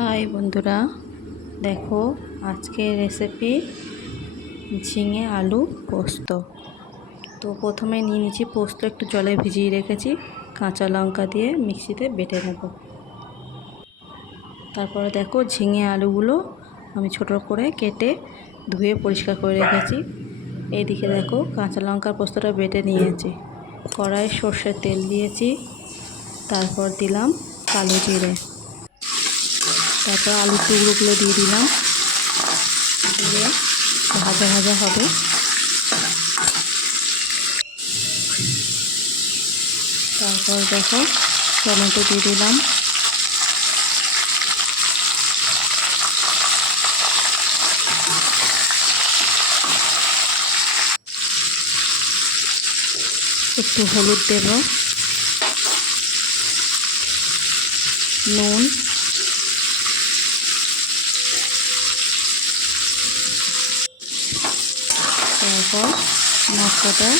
High বন্ধুরা, দেখো আজকের রেসিপি ঝিঙে আলু পোস্ত। তো প্রথমে নিয়ে নিচ্ছি পোস্ত, একটু জলে ভিজিয়ে রেখেছি, কাঁচা লঙ্কা দিয়ে মিক্সিতে বেটে নেব। তারপরে দেখো ঝিঙে আলুগুলো আমি ছোট করে কেটে ধুয়ে পরিষ্কার করে রেখেছি। এইদিকে দেখো কাঁচা লঙ্কার পোস্তটা বেটে নিয়েছি। কড়াইয়ে সর্ষের তেল দিয়েছি, তারপর দিলাম কালো জিরে, তারপর আলুর টুকরোগুলো দিয়ে দিলাম, দিয়ে ভাজা ভাজা হবে। তারপর দেখো টমেটো দিয়ে দিলাম, একটু হলুদ দেব, নুন, তারপর মশলাটা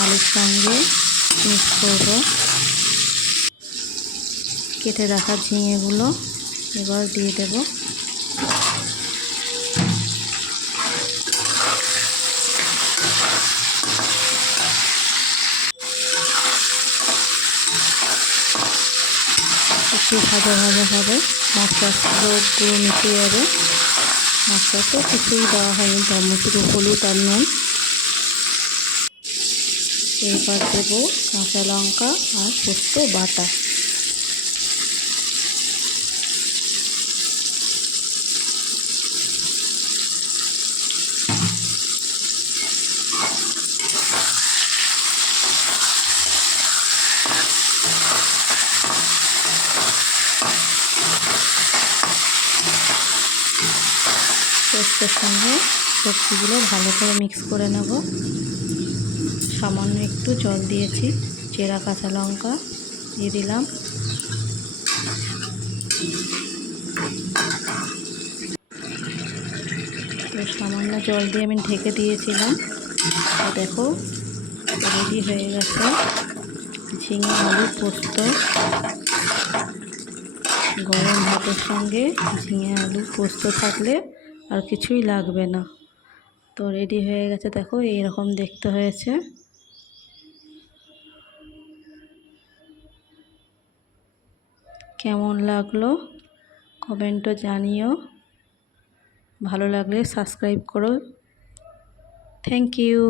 আলুর সঙ্গে মিক্স করব। কেটে রাখা ঝিঙেগুলো এবার দিয়ে দেব। একটু ভাজা ভাজা হবে, মশলাগুলো পুরো মিশে যাবে। মশলা তো কিছুই দেওয়া হয়নি, তেমন শুধু হলুদ আর নুন। এবার দেবো কাঁচা লঙ্কা আর পোস্ত বাটা। পোস্তের সঙ্গে সবজিগুলো ভালো করে মিক্স করে নেব। সামান্য একটু জল দিয়েছি, চেরা কাঁচা লঙ্কা দিয়ে দিলাম, তো সামান্য জল দিয়ে আমি ঢেকে দিয়েছিলাম। দেখো রেডি হয়ে গেছে ঝিঙে আলু পোস্ত। গরম ভাতের সঙ্গে ঝিঙে আলু পোস্ত থাকলে আর কিছুই লাগবে না। তো রেডি হয়ে গেছে, দেখো এইরকম দেখতে হয়েছে। কেমন লাগলো কমেন্টে জানিও, ভালো লাগলে সাবস্ক্রাইব করো। Thank you.